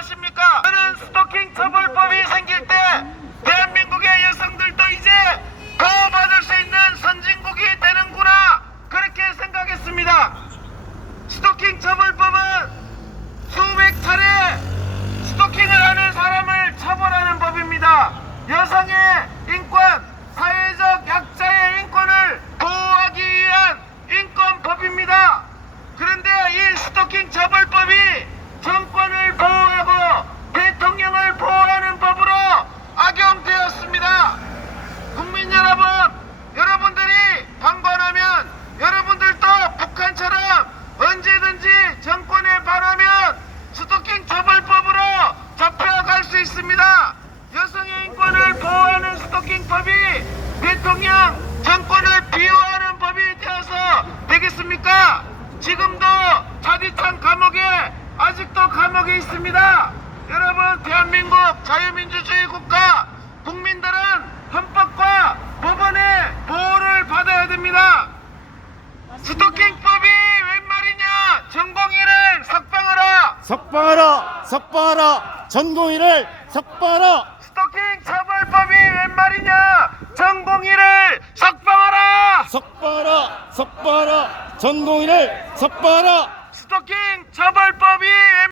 아십니까? 저는 스토킹 처벌법이 생길 때 대한민국의 여성들도 이제 보호받을 수 있는 선진국이 되는구나 그렇게 생각했습니다. 스토킹 처벌법은 수백 차례 스토킹을 하는 사람을 처벌하는 법입니다. 여성의 인권, 사회적 약자의 인권을 보호하기 위한 인권법입니다. 그런데 이 스토킹 처벌법이 정권을 보호하고 대통령을 보호하는 법으로 악용되었습니다. 국민 여러분, 여러분들이 방관하면 여러분들도 북한처럼 언제든지 정권에 반하면 스토킹 처벌법으로 잡혀갈 수 있습니다. 여성의 인권을 보호하는 스토킹법이 대통령 정권을 비호하는 법이 되어서 되겠습니까? 지금도 차디찬 감옥에 아직도 감옥에 있습니다. 여러분 대한민국 자유민주주의 국가 국민들은 헌법과 법원의 보호를 받아야 됩니다. 스토킹법이 웬 말이냐? 전공의를 석방하라. 석방하라! 석방하라! 전공의를 석방하라! 스토킹 처벌법이 웬 말이냐? 전공의를 석방하라. 석방하라! 석방하라! 전공의를 석방하라! 스토킹 웬